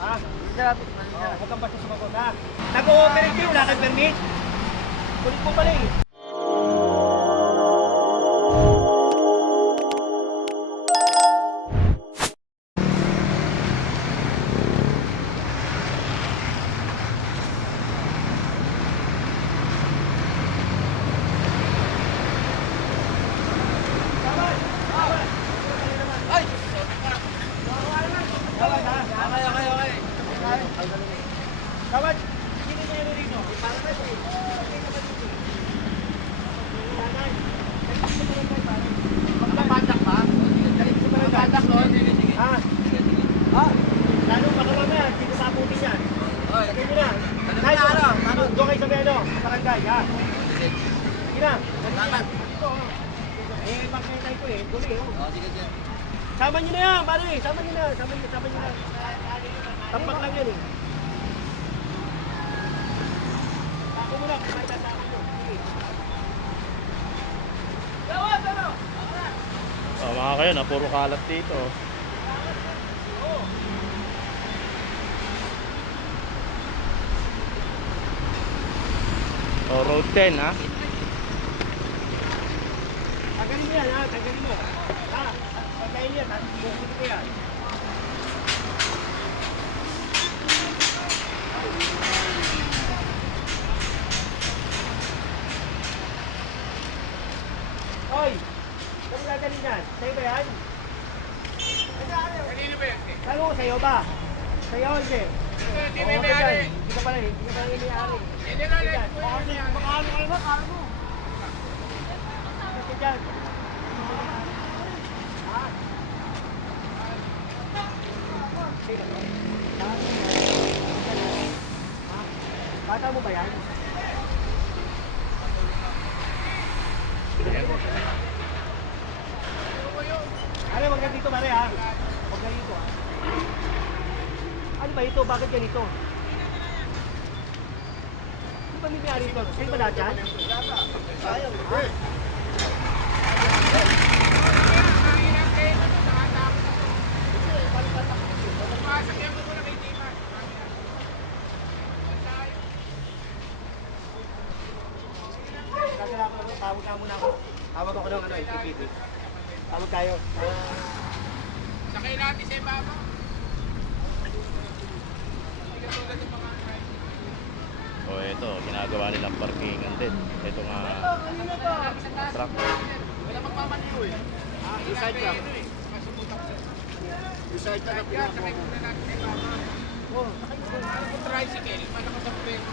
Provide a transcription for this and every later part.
Ha? Huwag kang basta sumagot, ha? Nag-ooperate kayo, wala kang permit? Kulit mo pala eh. Tawad, sino niya yun rito? Para na ito eh. Magpapadak ba? Magpapadak doon? Ha? Ha? Lalo baka mamaya, dito sa aputin yan. Lagay nyo na. Doon kayo sa ano, barangay, ha? Sige na. Eh, pagkakitay ko eh, duli eh. Sama nyo na yan, pare. Sama nyo na. Sama nyo na. Tampak lang yan eh. Ako muna, kumain na sa akin nyo. Gawad, ano? Oh, mga kayo na puro kalat dito. Oh, road 10 ha. Tagalin mo yan ha, tagalin mo. Ha, pagkain yan, bukod ko yan. Hoy, kung gagalin yan, sa'yo ba yan? Kanino ba yan? Lalo ko sa'yo ba? Sa'yo, hindi. Hindi may may-ari. Hindi ka pala eh, hindi ka pala yung may-ari. Hindi na lang po yung may-ari. Baka kayo ba, kala mo? Kasi dyan. Ha? Bata mo ba yan? Are, huwag ka dito, Mare, ha? Huwag ka dito, ha? Ano ba ito? Bakit ganito? Ano ba nangyari ito? Sa'yo ba lahat yan? Sayang, ha? Masakyan ko muna kay Tima. Tawag na muna ako. Tawag ako ng NTPT. Tawag tayo. Sakay natin sa ibaba. Hindi ka tulad ng mga Oh, ito, ginagawa nilang parkingan din. Ito nga truck. wala magmamaniyo eh. Decide ka. Masumutak siya. Decide ka na Kaya sakay muna natin sa ibaba. Oh, Kung tricycle, malakas ang preso.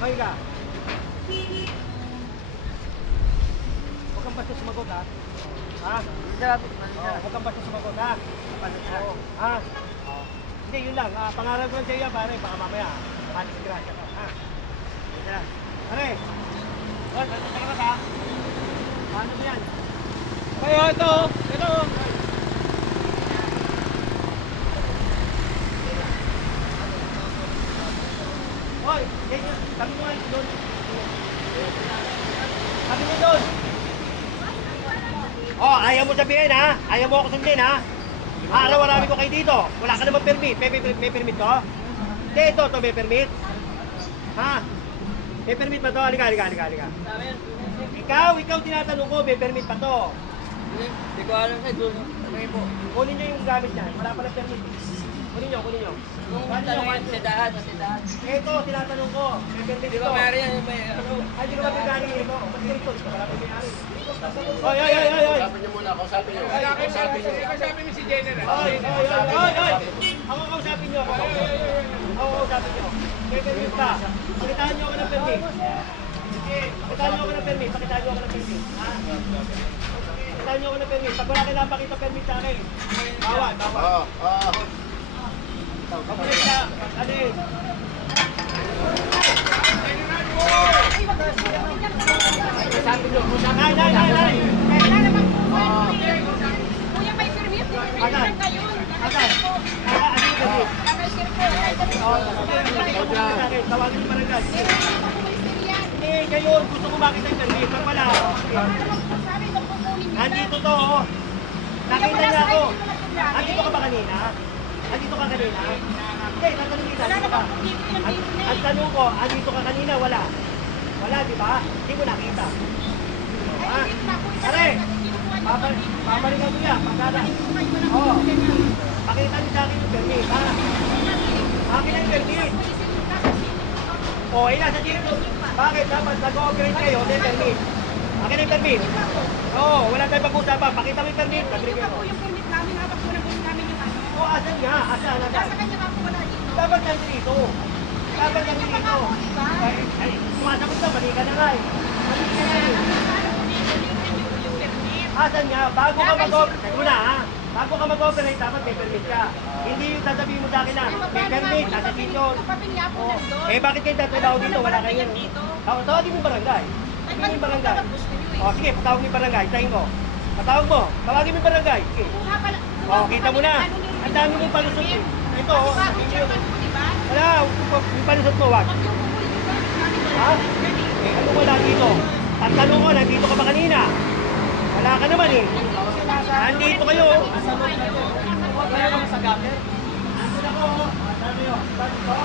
okay ka. Huwag kang basta sumagot, ha? Ha? Huwag kang basta sumagot, ha? Oo. Ha? Hindi, yun lang. Pangarap ko lang sa iyo, pare. Baka mamaya, disgrasya ka. Ha? Sige lang. Pare! Hoy, basta ka ha? Paano ba yan? Kayo, ito! Ito! Hoy, ganyan. Sabi mo nga doon. Sabi mo doon. Oh, ayaw mo sabihin, ha? Ayaw mo ako sundin, ha? Araw-arawi ko kayo dito. Wala ka naman permit. May permit to? Hindi, ito may permit. Ha? May permit pa to? Halika. Ikaw tinatanong ko, may permit pa to. Hindi ko alam sa doon. Tanungin po. Kunin nyo yung gamit niyan. Wala pala permit. Kunin nyo. Kung tanungin sa dahan. Ito, tinatanong ko. May permit Di ito. ba meron yan? May ano? Ay, di ko ba pinari ito? Ba't ganito? Wala pa may-ari. Oy! Kausapin niyo muna, kausapin niyo. Kausapin niyo si General. Oy! Ako kausapin nyo. Ako kausapin nyo. May permit pa. Pakitaan nyo ako ng permit. Pakitaan nyo ako ng permit. Pakitaan nyo ako ng permit. Pakitaan nyo ako ng permit. Pag wala kayo napakita permit sa akin, bawal. Papalit ka. Ano eh? Sabi nyo. Nay! Kuya, may permit. Hindi Asan? kayo. Asan? Tawagin yung barangay. Hindi, kayo, gusto ko makita yung permit. Pag wala, andito to, oh. Nakita niya ako. Andito ka ba kanina? Andito ka kanina? Hindi, tatanong kita. Andito ka. Ang tanong ko, andito ka kanina? Wala. Wala, di ba? Hindi mo nakita. Ha? Pare, babalikan mo yan. Pagkala. Oo. Pakita niyo sa akin yung permit, ha? Akin ang permit. O, nasa dito. Bakit? Dapat nag-ooperate kayo, may permit. Akin ang permit. Oo, wala tayong pag-usapan. Pakita mo yung permit. Nagbigay ko. Yung permit namin, hawak ko na namin yung ano. O, asan nga? Asan? Nasa kanya nga po wala dito. Dapat nandito. Dapat nandito. Ay, sumasagot ka. Mali ka na nga eh. Mali ka na eh. Asan nga? Bago ka mag-operate. Una ha? Bago ka mag-operate, dapat may permit ka. Hindi yung sasabihin mo sa akin na may permit, nasa dito. Eh bakit kayo tatrabaho dito? Wala kayo. Tawagin mo yung barangay. Hindi yung barangay. O sige, patawag mo yung barangay. Tayin ko. Patawag mo. Tawagin mo yung barangay. Sige. O, kita mo na. Ang dami mong palusot eh. Ito o. Wala, yung palusot mo, wag. Ha? Eh, ano wala dito? At tanong ko, nandito ka ba kanina? Wala ka naman eh. Nandito kayo. Kaya kami sa gabi. Nandito ako. Sabi nyo, dito.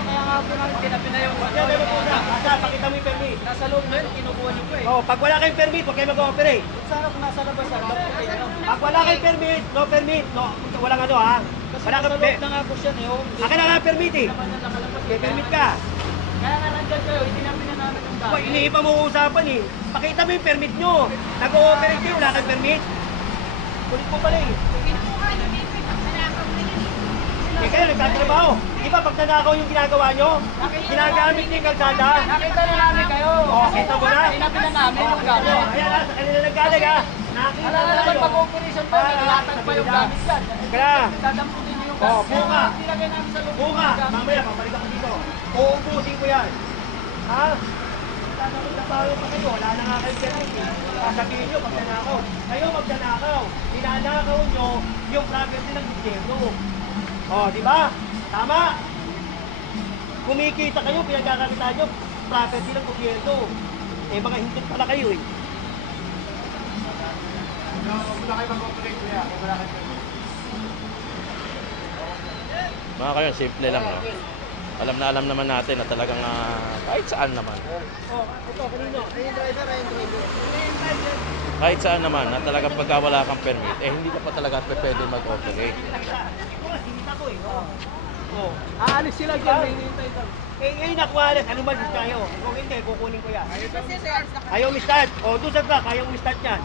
Kaya nga po namin pinapinayaw ko. Yan, ano po na? Asa, pakita mo yung permit. Nasa loob na yun, kinukuha niyo po eh. Oh, pag wala kayong permit, huwag kayo mag-ooperate. Sana kung nasa labas yan, dapat kayo. Pag wala kayong permit, no permit, no, walang ano ha. Kasi Wala nasa kang loob na nga po siya eh. Akin na nga permit eh. Naman na nakalabas. May permit ka. Kaya nga nandyan kayo, itinapin na namin yung Uy, dami. iniipa mo usapan eh. Pakita mo yung permit nyo. Nag-ooperate kayo, wala kayong permit. Kulit mo pala eh. Eh kayo, nagtatrabaho. Di ba pag nanakaw yung ginagawa nyo? Ginagamit niyo yung kalsada. Nakita na namin kayo. Oh, kita mo na. Tinapin na namin yung gamit. Oh, ayan ha, sa kanila naggaling ha. Nakita Wala na naman tayo. pag-operation pa, nilatag pa yung gamit dyan. Kaya, Dadamputin niyo yung Oh, gamit. buka. Nilagay namin sa loob. buka, yung gamit. mamaya, papalik ako dito. Uubusin ko yan. Ha? Tatanong na tayo pa kayo, wala na nga kayo permit eh. Sasabihin nyo, magnanakaw. Kayo magnanakaw. Ninanakaw nyo yung property ng gobyerno. Oh, di ba? Tama? Kumikita kayo, pinagkakakitaan nyo, property ng gobyerno. Eh, mga hintot pala kayo eh. Wala kayo mag-operate kuya. Wala kayo permit. Mga kayo, simple lang, no? Alam na alam naman natin na talagang kahit saan naman. Oh, ito, kanino? Ayun, driver, ayun, driver. Kahit saan naman na talagang pagka wala kang permit, eh hindi ka pa talaga pwede mag-operate. Sinita ko eh. Oh. Aalis sila dyan, may hinihintay daw. Eh, ngayon nakuha ano ba gusto kayo? Kung hindi, kukunin ko yan. Ayaw mi-start. O, doon sa truck, ayaw mi-start yan.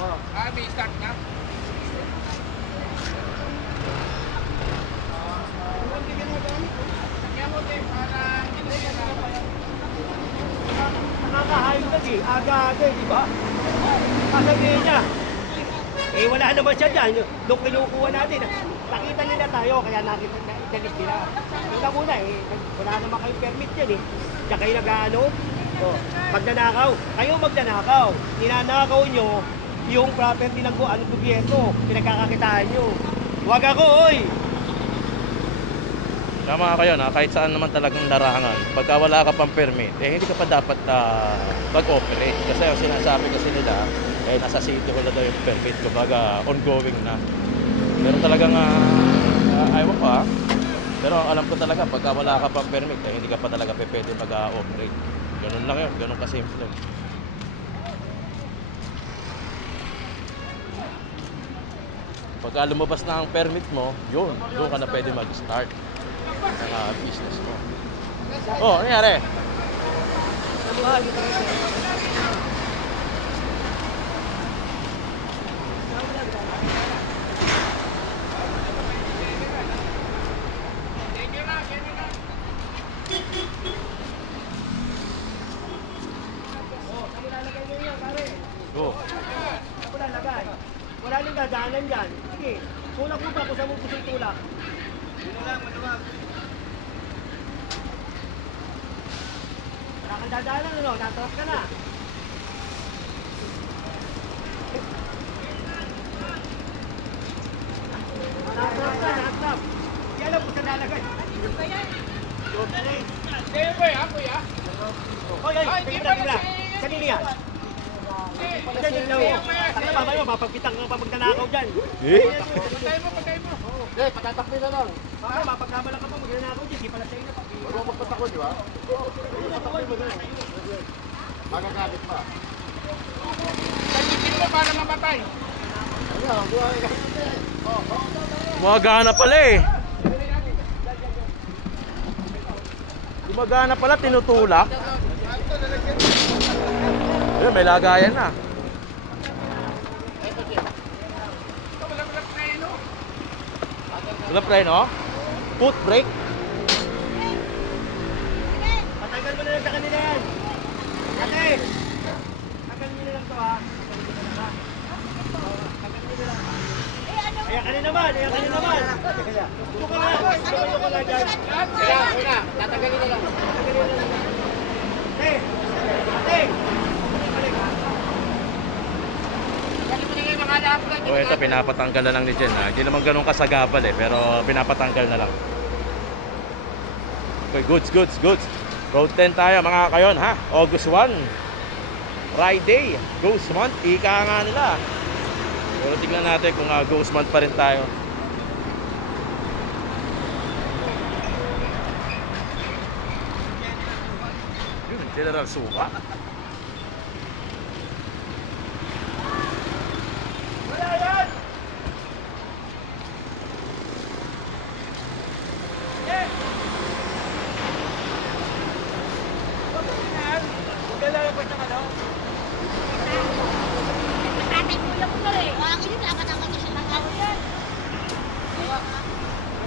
Oh. May start na. Nakakahayog na eh. Aga-aga eh, di ba? Kasabihin niya. Eh, wala naman siya dyan. Doon kinukuha natin. Nakita nila tayo, kaya nakita nila. Una muna eh, wala naman kayong permit yan eh. Diyan kayo nag-ano. Oh, magnanakaw. Kayo magnanakaw. Ninanakaw nyo yung property ng gobyerno. Pinagkakakitaan nyo. Huwag ako, oy! Tama kayo na kahit saan naman talagang larangan, pagka wala ka pang permit, eh hindi ka pa dapat mag-operate. Kasi ang sinasabi kasi nila, eh nasa city ko na daw yung permit, kumbaga ongoing na. Pero talagang, ayaw ko ha. Pero alam ko talaga, pagka wala ka pang permit, eh hindi ka pa talaga pwede mag-operate. Ganun lang yun, ganun kasimple. Pagka lumabas na ang permit mo, yun, doon ka na pwede mag-start ng business mo. Oh, ano nangyari? Go. Ako lalagay. Wala nang dadaanan dyan. Sige, tulak mo pa kung saan mo gusto itulak. Yun na lang, maluwag. Wala kang dadaanan, ano? Natawag ka na. Natawag ka, natawag. alam kung saan lalagay. Kaya ba yan, kuya? Hoy, tingin na. Kanina yan. Diyan yung lawo. Tanga mamaya, mapagpitang ka pa magnanakaw dyan. Eh? Patay mo. Hindi, patatakbo na lang. Baka mapagkabala ka pa magnanakaw dyan. Di pala sa'yo na pag- Huwag mo patakbo, di ba? Magagalit pa. Sabitin mo para mamatay. Ayun, buhay ka. Gumagana pala eh. Gumagana pala, tinutulak. Ayun, may lagayan na. Wala preno? Foot brake? Patanggal mo na lang sa kanila yan. Ate! Tanggal nyo na lang to ha. Ayan ka na naman, ayan ka na naman. Tuko ka nga, tuko ka nga dyan. Kaya, una, tatanggalin na lang. Ate! Ate! Galing mo na ngayon mga anak lang. O ito, pinapatanggal na lang ni Jen. Hindi naman ganun kasagabal eh, pero pinapatanggal na lang. Okay, goods. Road 10 tayo mga kayon ha. August 1. Friday. Ghost month. Ika nga nila. Pero tignan natin kung ghost month pa rin tayo. Yun, General Suka. Ate, kuya ko na eh. Ang ini dapat ang kasi lang ako yan.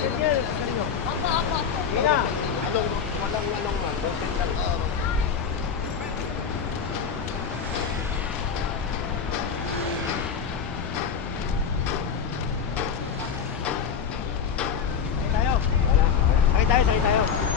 Ayan yan, kanino? Opo. Ina! Walang man. Open lang. Sakay tayo. Sakay tayo.